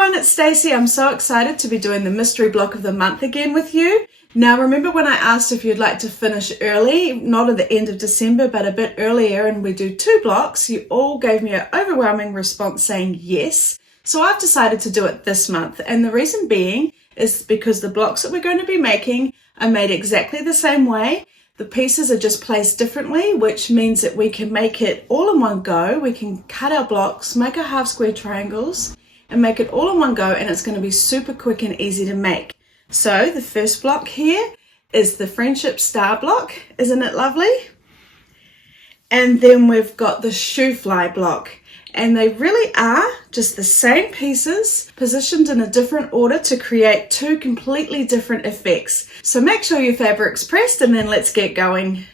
everyone, it's Stacey. I'm so excited to be doing the mystery block of the month again with you. Now remember when I asked if you'd like to finish early, not at the end of December but a bit earlier, and we do 2 blocks, you all gave me an overwhelming response saying yes. So I've decided to do it this month, and the reason being is because the blocks that we're going to be making are made exactly the same way. The pieces are just placed differently, which means that we can make it all in one go. We can cut our blocks, make our half square triangles, and make it all in one go, and it's going to be super quick and easy to make. So the first block here is the Friendship Star block. Isn't it lovely? And then we've got the Shoo Fly block. And they really are just the same pieces positioned in a different order to create 2 completely different effects. So make sure your fabric's pressed and then let's get going.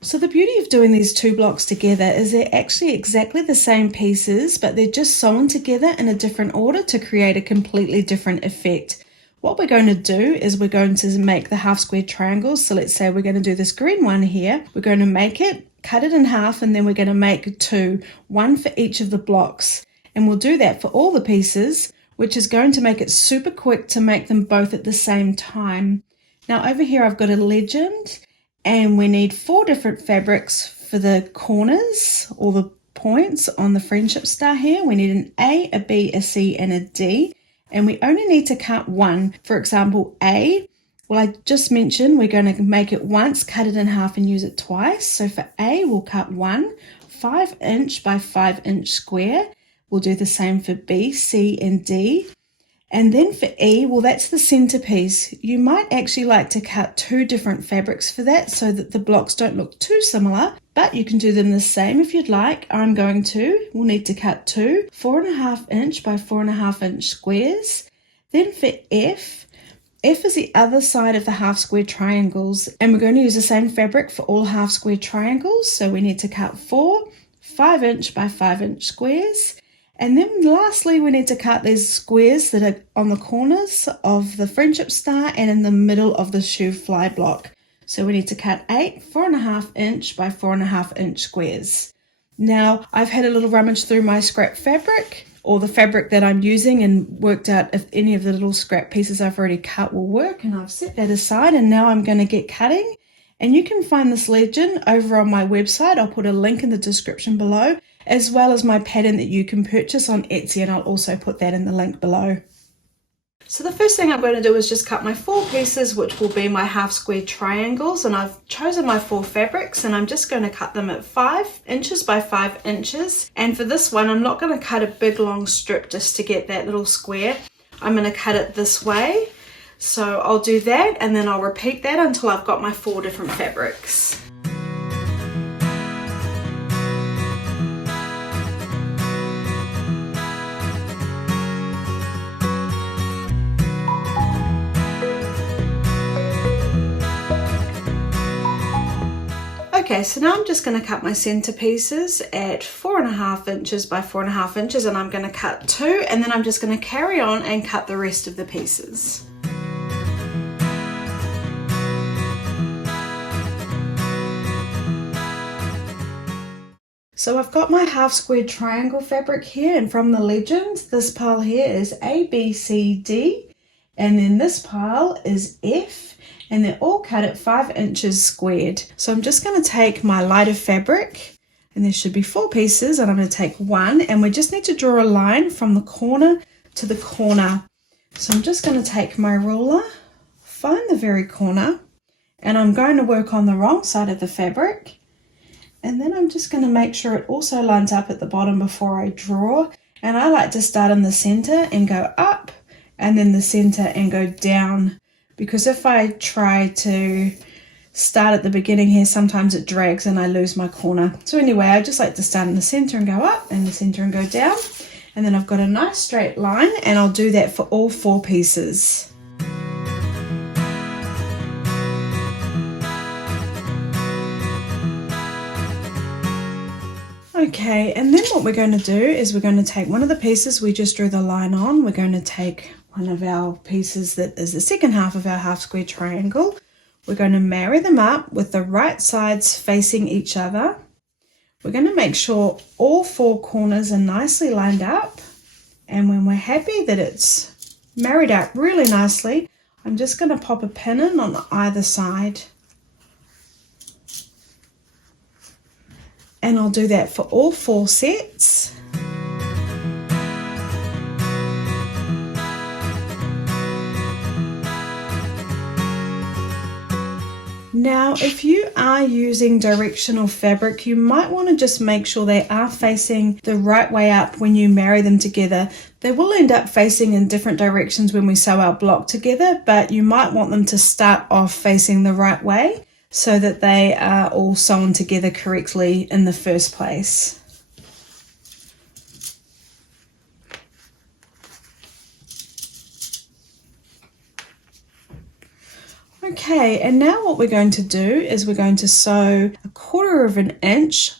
So the beauty of doing these 2 blocks together is they're actually exactly the same pieces, but they're just sewn together in a different order to create a completely different effect. What we're going to do is we're going to make the half square triangles. So let's say we're going to do this green one here. We're going to make it, cut it in half, and then we're going to make 2, one for each of the blocks. And we'll do that for all the pieces, which is going to make it super quick to make them both at the same time. Now over here I've got a legend, and we need 4 different fabrics for the corners or the points on the Friendship Star here. We need an A, a B, a C, and a D. And we only need to cut 1. For example, A, well, I just mentioned we're going to make it once, cut it in half and use it twice. So for A, we'll cut 1 5" by 5" square. We'll do the same for B, C, and D. And then for E, well, that's the centerpiece. You might actually like to cut 2 different fabrics for that so that the blocks don't look too similar, but you can do them the same if you'd like. We'll need to cut 2 4.5" by 4.5" squares. Then for F is the other side of the half square triangles, and we're going to use the same fabric for all half square triangles. So we need to cut 4 5" by 5" squares. And then lastly, we need to cut these squares that are on the corners of the Friendship Star and in the middle of the Shoo Fly block. So we need to cut 8 4.5" by 4.5" squares. Now, I've had a little rummage through my scrap fabric, or the fabric that I'm using, and worked out if any of the little scrap pieces I've already cut will work, and I've set that aside, and now I'm going to get cutting. And you can find this legend over on my website. I'll put a link in the description below, as well as my pattern that you can purchase on Etsy, and I'll also put that in the link below. So the first thing I'm going to do is just cut my 4 pieces, which will be my half square triangles, and I've chosen my 4 fabrics, and I'm just going to cut them at 5" by 5". And for this one, I'm not going to cut a big long strip just to get that little square. I'm going to cut it this way. So I'll do that, and then I'll repeat that until I've got my 4 different fabrics. Okay, so now I'm just going to cut my center pieces at 4.5" by 4.5", and I'm going to cut 2, and then I'm just going to carry on and cut the rest of the pieces. So I've got my half square triangle fabric here, and from the legend, this pile here is A, B, C, D, and then this pile is F, and they're all cut at 5" squared. So I'm just going to take my lighter fabric, and there should be 4 pieces, and I'm going to take 1, and we just need to draw a line from the corner to the corner. So I'm just going to take my ruler, find the very corner, and I'm going to work on the wrong side of the fabric. And then I'm just going to make sure it also lines up at the bottom before I draw. And I like to start in the center and go up, and then the center and go down. Because if I try to start at the beginning here, sometimes it drags and I lose my corner. So anyway, I just like to start in the center and go up, and the center and go down. And then I've got a nice straight line, and I'll do that for all 4 pieces. Okay, and then what we're going to do is we're going to take one of the pieces we just drew the line on. We're going to take one of our pieces that is the second half of our half square triangle. We're going to marry them up with the right sides facing each other. We're going to make sure all 4 corners are nicely lined up. And when we're happy that it's married out really nicely, I'm just going to pop a pin in on either side. And I'll do that for all 4 sets. Now, if you are using directional fabric, you might want to just make sure they are facing the right way up when you marry them together. They will end up facing in different directions when we sew our block together, but you might want them to start off facing the right way so that they are all sewn together correctly in the first place. Okay, and now what we're going to do is we're going to sew 1/4 of an inch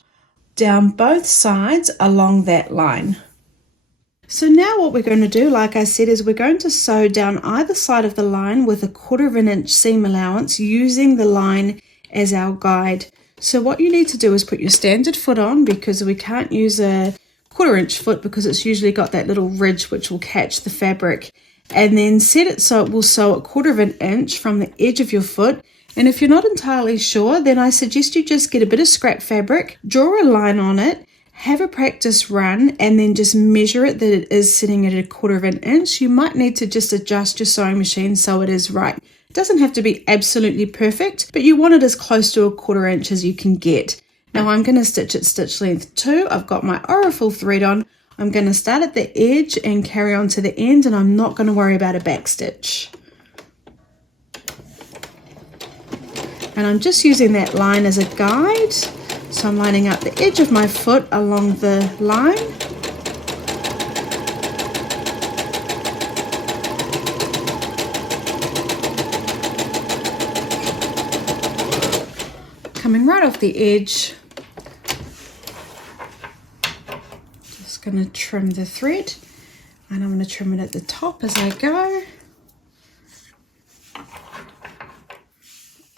down both sides along that line. So now what we're going to do, like I said, is we're going to sew down either side of the line with 1/4 of an inch seam allowance using the line as our guide. So what you need to do is put your standard foot on, because we can't use a 1/4 inch foot because it's usually got that little ridge which will catch the fabric. And then set it so it will sew 1/4 of an inch from the edge of your foot. And if you're not entirely sure, then I suggest you just get a bit of scrap fabric, draw a line on it, have a practice run, and then just measure it that it is sitting at 1/4 of an inch. You might need to just adjust your sewing machine so it is right. It doesn't have to be absolutely perfect, but you want it as close to 1/4 inch as you can get. Now I'm going to stitch at stitch length 2. I've got my Oriful thread on. I'm going to start at the edge and carry on to the end, and I'm not going to worry about a back stitch. And I'm just using that line as a guide. So I'm lining up the edge of my foot along the line. Coming right off the edge. Going to trim the thread, and I'm going to trim it at the top as I go.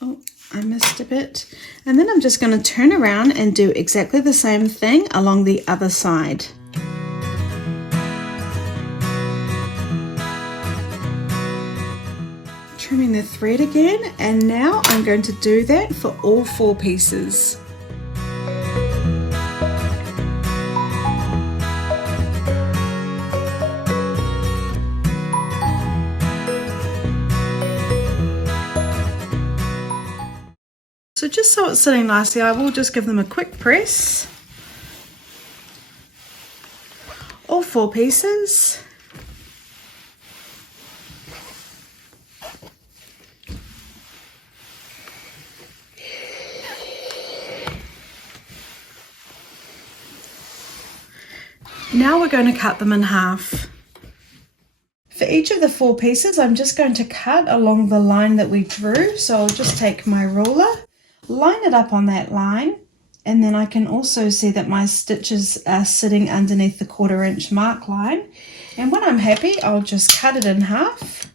Oh, I missed a bit. And then I'm just going to turn around and do exactly the same thing along the other side. Trimming the thread again, and now I'm going to do that for all 4 pieces. So just so it's sitting nicely, I will just give them a quick press. All 4 pieces. Now we're going to cut them in half. For each of the 4 pieces, I'm just going to cut along the line that we drew. So I'll just take my ruler, line it up on that line, and then I can also see that my stitches are sitting underneath the 1/4 inch mark line. And when I'm happy, I'll just cut it in half.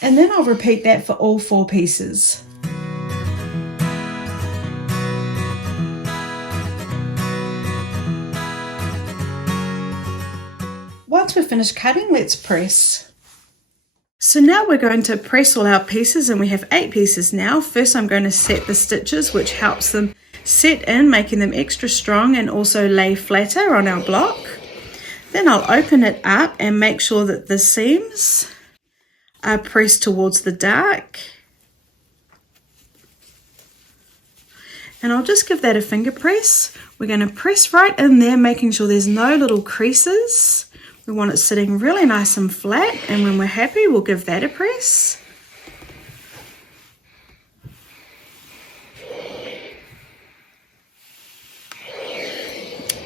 And then I'll repeat that for all 4 pieces. Once we're finished cutting, let's press. So now we're going to press all our pieces, and we have 8 pieces now. First I'm going to set the stitches, which helps them set in, making them extra strong and also lay flatter on our block. Then I'll open it up and make sure that the seams are pressed towards the dark. And I'll just give that a finger press. We're going to press right in there, making sure there's no little creases. We want it sitting really nice and flat, and when we're happy, we'll give that a press.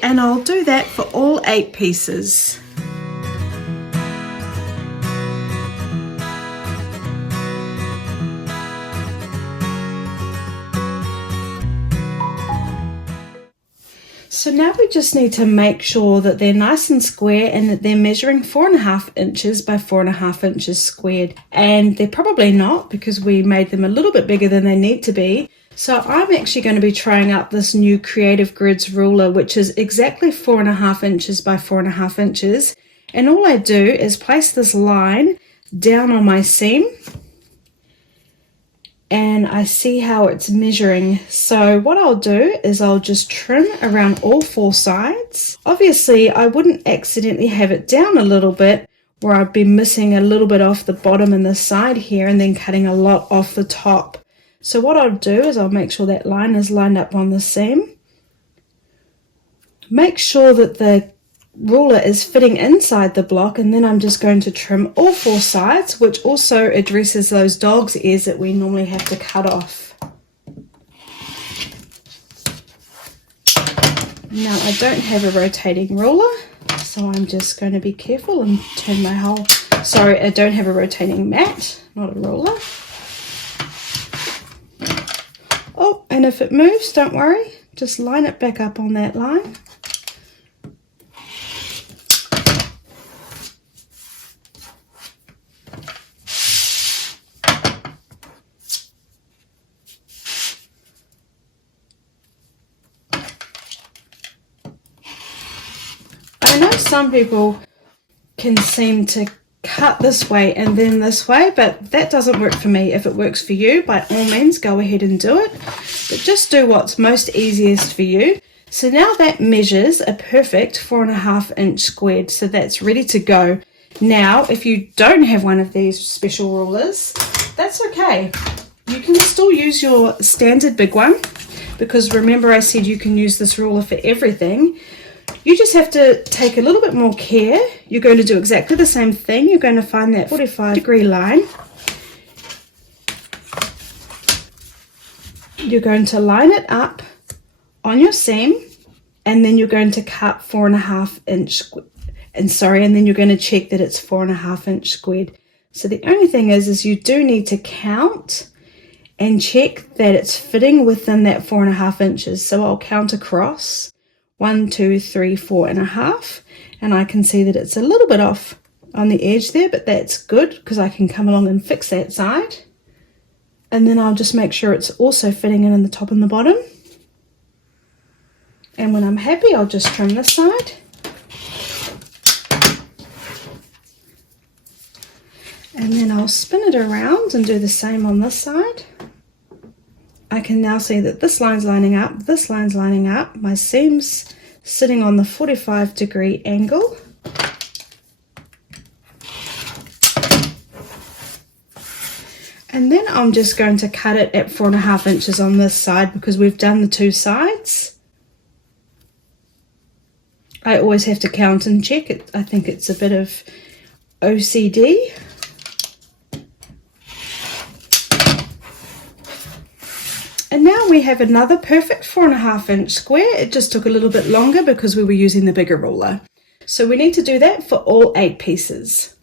And I'll do that for all 8 pieces. So now we just need to make sure that they're nice and square and that they're measuring 4.5 inches by 4.5 inches squared. And they're probably not, because we made them a little bit bigger than they need to be. So I'm actually going to be trying out this new Creative Grids ruler, which is exactly 4.5 inches by 4.5 inches. And all I do is place this line down on my seam, and I see how it's measuring. So what I'll do is I'll just trim around all 4 sides. Obviously, I wouldn't accidentally have it down a little bit where I'd be missing a little bit off the bottom and the side here and then cutting a lot off the top. So what I'll do is I'll make sure that line is lined up on the seam. Make sure that the ruler is fitting inside the block, and then I'm just going to trim all 4 sides, which also addresses those dog's ears that we normally have to cut off. Now I don't have a rotating ruler, so I'm just going to be careful and turn my whole, sorry, I don't have a rotating mat, not a ruler. Oh, and if it moves, don't worry, just line it back up on that line. I know some people can seem to cut this way and then this way, but that doesn't work for me. If it works for you, by all means go ahead and do it, but just do what's most easiest for you. So now that measures a perfect 4.5 inch squared, so that's ready to go. Now if you don't have one of these special rulers, that's okay. You can still use your standard big one, because remember I said you can use this ruler for everything. You just have to take a little bit more care. You're going to do exactly the same thing. You're going to find that 45-degree line. You're going to line it up on your seam, and then you're going to cut 4.5 inch, and then you're going to check that it's 4.5 inch squared. So the only thing is you do need to count and check that it's fitting within that 4.5 inches. So I'll count across. 1, 2, 3, 4.5, and I can see that it's a little bit off on the edge there, but that's good because I can come along and fix that side. And then I'll just make sure it's also fitting in the top and the bottom. And when I'm happy, I'll just trim this side. And then I'll spin it around and do the same on this side. I can now see that this line's lining up, this line's lining up, my seam's sitting on the 45-degree angle. And then I'm just going to cut it at 4.5 inches on this side because we've done the 2 sides. I always have to count and check it. I think it's a bit of OCD. And now we have another perfect 4.5 inch square. It just took a little bit longer because we were using the bigger ruler. So we need to do that for all 8 pieces.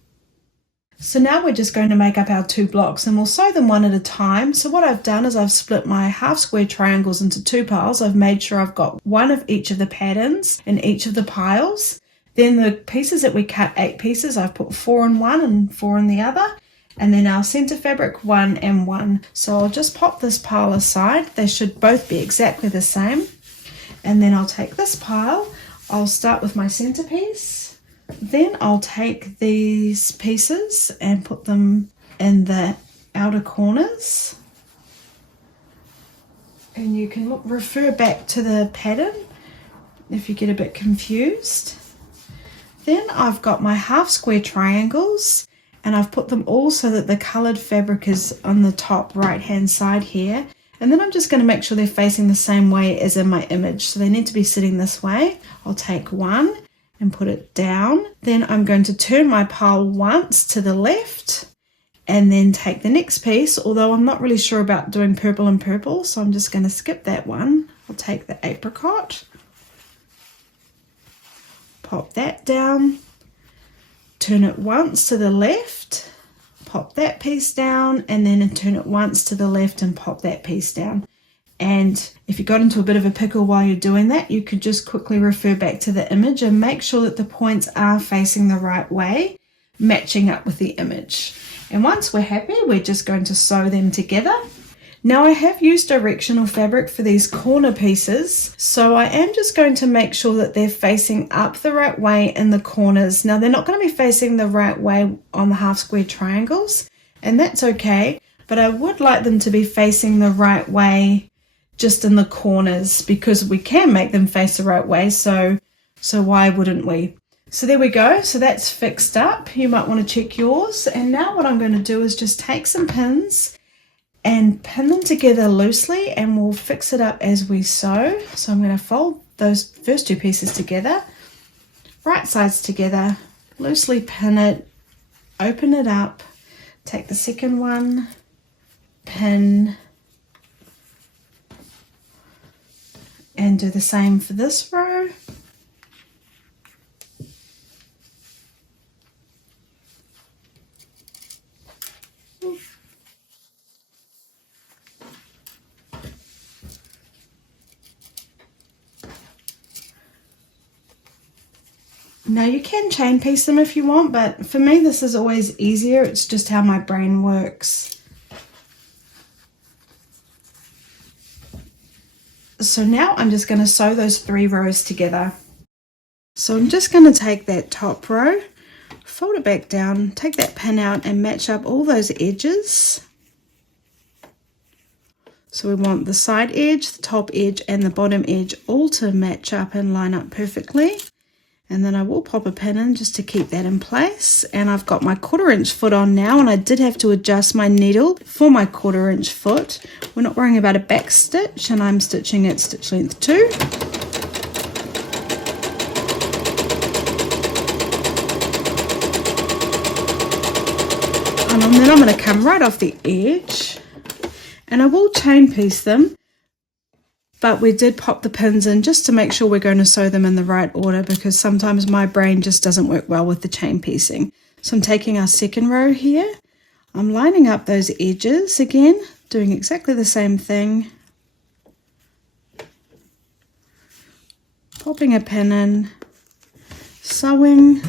So now we're just going to make up our 2 blocks, and we'll sew them one at a time. So what I've done is I've split my half square triangles into 2 piles. I've made sure I've got one of each of the patterns in each of the piles. Then the pieces that we cut 8 pieces, I've put 4 in one and 4 in the other. And then our center fabric 1 and 1. So I'll just pop this pile aside. They should both be exactly the same. And then I'll take this pile. I'll start with my centerpiece. Then I'll take these pieces and put them in the outer corners. And you can refer back to the pattern if you get a bit confused. Then I've got my half square triangles, and I've put them all so that the coloured fabric is on the top right hand side here. And then I'm just going to make sure they're facing the same way as in my image. So they need to be sitting this way. I'll take one and put it down. Then I'm going to turn my pile once to the left and then take the next piece, although I'm not really sure about doing purple and purple, so I'm just going to skip that one. I'll take the apricot, pop that down, turn it once to the left, pop that piece down, and then turn it once to the left and pop that piece down. And if you got into a bit of a pickle while you're doing that, you could just quickly refer back to the image and make sure that the points are facing the right way, matching up with the image. And once we're happy, we're just going to sew them together. Now I have used directional fabric for these corner pieces, so I am just going to make sure that they're facing up the right way in the corners. Now they're not going to be facing the right way on the half square triangles, and that's okay, but I would like them to be facing the right way just in the corners, because we can make them face the right way, so why wouldn't we? So there we go. So that's fixed up. You might want to check yours. And now what I'm going to do is just take some pins and pin them together loosely, and we'll fix it up as we sew. So I'm going to fold those first two pieces together, right sides together, loosely pin it, open it up, take the second one, pin, and do the same for this row. Now you can chain piece them if you want, but for me this is always easier. It's just how my brain works. So now I'm just going to sew those 3 rows together. So I'm just going to take that top row, fold it back down, take that pin out and match up all those edges. So we want the side edge, the top edge and the bottom edge all to match up and line up perfectly. And then I will pop a pin in just to keep that in place. And I've got my 1/4 inch foot on now, and I did have to adjust my needle for my 1/4 inch foot. We're not worrying about a back stitch, and I'm stitching at stitch length 2. And then I'm going to come right off the edge, and I will chain piece them. But we did pop the pins in just to make sure we're going to sew them in the right order, because sometimes my brain just doesn't work well with the chain piecing. So I'm taking our second row here. I'm lining up those edges again, doing exactly the same thing. Popping a pin in, sewing,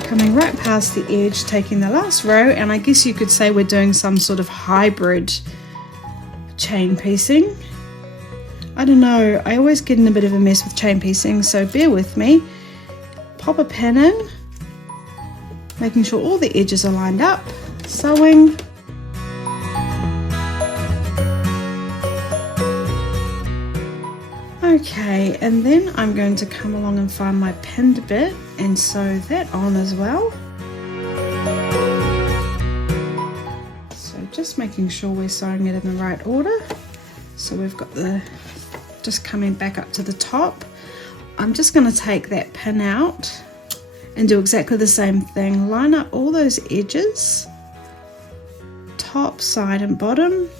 coming right past the edge, taking the last row, and I guess you could say we're doing some sort of hybrid chain piecing. I don't know, I always get in a bit of a mess with chain piecing, so bear with me. Pop a pin in, making sure all the edges are lined up, sewing, okay, and then I'm going to come along and find my pinned bit and sew that on as well. Just making sure we're sewing it in the right order. So we've got the, just coming back up to the top. I'm just going to take that pin out and do exactly the same thing. Line up all those edges, top, side and bottom,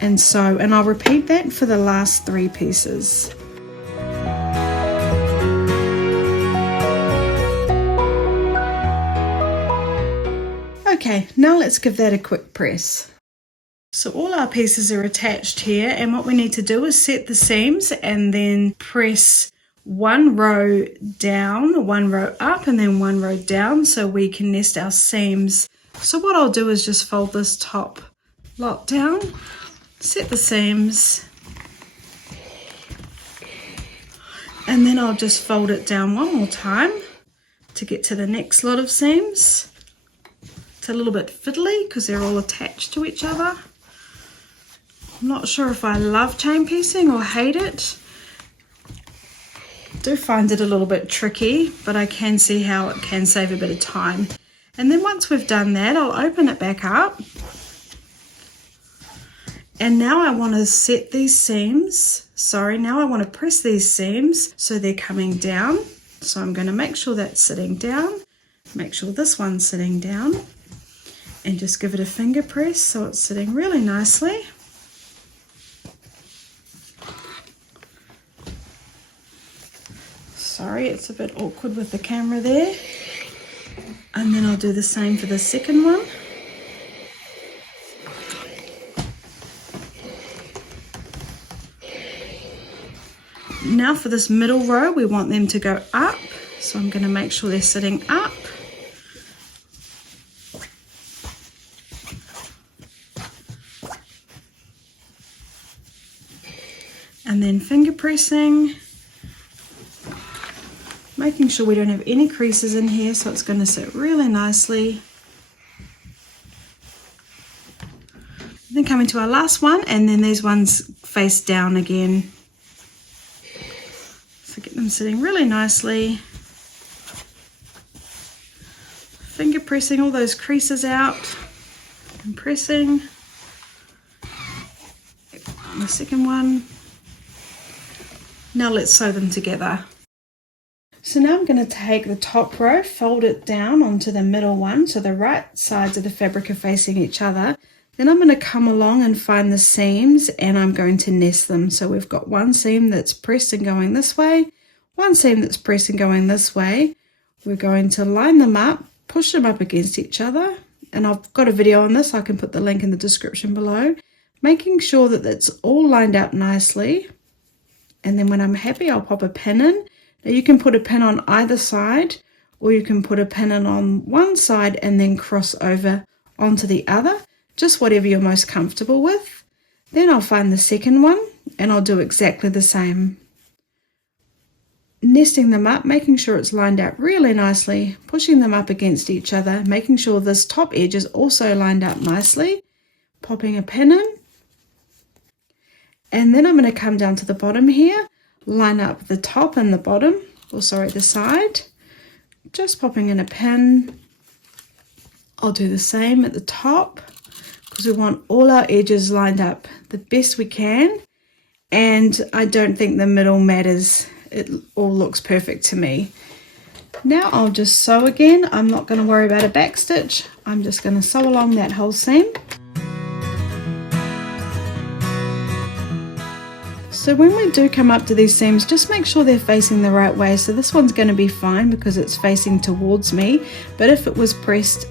and sew. And I'll repeat that for the last 3 pieces. Okay, now let's give that a quick press. So all our pieces are attached here, and what we need to do is set the seams and then press 1 row down, 1 row up, and then 1 row down so we can nest our seams. So what I'll do is just fold this top lot down, set the seams, and then I'll just fold it down one more time to get to the next lot of seams. It's a little bit fiddly because they're all attached to each other. I'm not sure if I love chain piecing or hate it. I do find it a little bit tricky, but I can see how it can save a bit of time. And then once we've done that, I'll open it back up. And now I want to set these seams. Now I want to press these seams so they're coming down. So I'm going to make sure that's sitting down. Make sure this one's sitting down. And just give it a finger press so it's sitting really nicely. Sorry, it's a bit awkward with the camera there. And then I'll do the same for the second one. now for this middle row, we want them to go up. So I'm going to make sure they're sitting up. And then finger pressing, making sure we don't have any creases in here, so it's going to sit really nicely. Then coming to our last one, and then these ones face down again. So get them sitting really nicely. Finger pressing all those creases out and pressing. The second one. Now let's sew them together. So now I'm going to take the top row, fold it down onto the middle one, so the right sides of the fabric are facing each other. Then I'm going to come along and find the seams, and I'm going to nest them. So we've got one seam that's pressed and going this way, one seam that's pressed and going this way. We're going to line them up, push them up against each other, and I've got a video on this. I can put the link in the description below, making sure that it's all lined up nicely. And then when I'm happy, I'll pop a pin in. Now you can put a pin on either side, or you can put a pin in on one side and then cross over onto the other, just whatever you're most comfortable with. Then I'll find the second one and I'll do exactly the same. Nesting them up, making sure it's lined up really nicely, pushing them up against each other, making sure this top edge is also lined up nicely, popping a pin in. And then I'm going to come down to the bottom here, line up the top and the bottom, or sorry, the side, just popping in a pin. I'll do the same at the top because we want all our edges lined up the best we can. And I don't think the middle matters. It all looks perfect to me. Now I'll just sew again. I'm not going to worry about a back stitch. I'm just going to sew along that whole seam. So when we do come up to these seams, just make sure they're facing the right way. So this one's going to be fine because it's facing towards me, but if it was pressed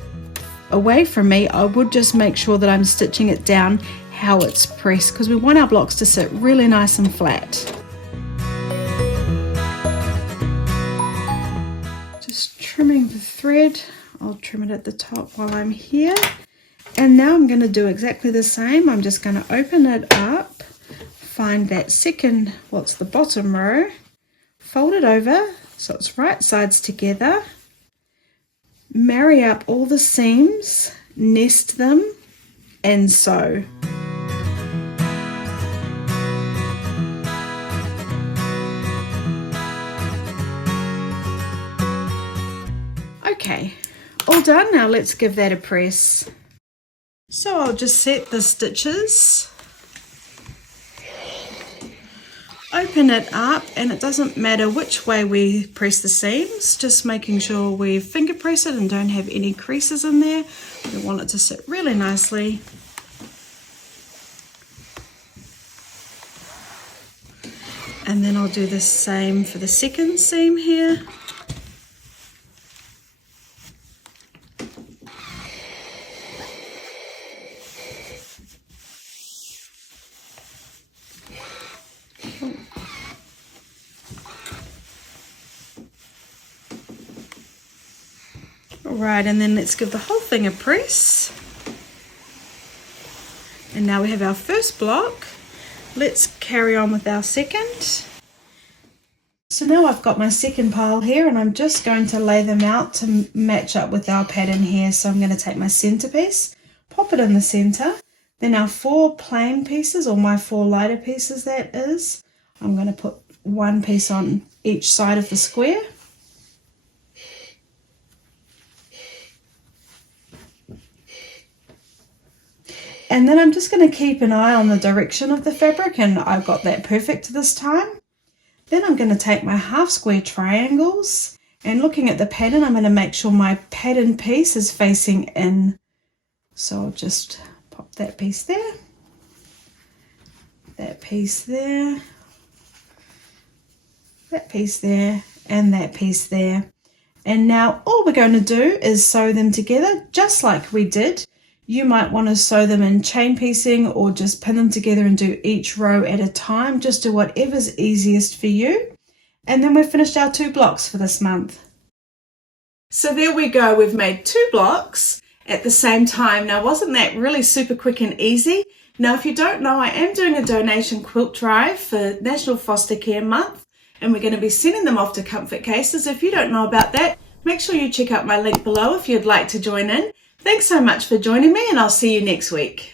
away from me, I would just make sure that I'm stitching it down how it's pressed, because we want our blocks to sit really nice and flat. Just trimming the thread. I'll trim it at the top while I'm here. And now I'm going to do exactly the same. I'm just going to open it up, find that second, what's the bottom row, fold it over so it's right sides together, marry up all the seams, nest them and sew. Okay, all done. Now let's give that a press. So I'll just set the stitches, open it up, and it doesn't matter which way we press the seams, just making sure we finger press it and don't have any creases in there. We want it to sit really nicely. And then I'll do the same for the second seam here. Alright, and then let's give the whole thing a press. And now we have our first block. Let's carry on with our second. So now I've got my second pile here, and I'm just going to lay them out to match up with our pattern here. So I'm going to take my centerpiece, pop it in the center. Then our 4 plain pieces, or my 4 lighter pieces that is, I'm going to put one piece on each side of the square. And then I'm just going to keep an eye on the direction of the fabric, and I got that perfect this time. Then I'm going to take my half square triangles, and looking at the pattern, I'm going to make sure my pattern piece is facing in. So I'll just pop that piece there, that piece there, that piece there, and that piece there. And now all we're going to do is sew them together just like we did You might want to sew them in chain piecing or just pin them together and do each row at a time. Just do whatever's easiest for you. And then we've finished our 2 blocks for this month. So there we go, we've made 2 blocks at the same time. Now, wasn't that really super quick and easy? Now, if you don't know, I am doing a donation quilt drive for National Foster Care Month, and we're going to be sending them off to Comfort Cases. If you don't know about that, make sure you check out my link below if you'd like to join in. Thanks so much for joining me, and I'll see you next week.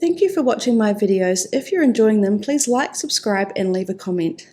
Thank you for watching my videos. If you're enjoying them, please like, subscribe, and leave a comment.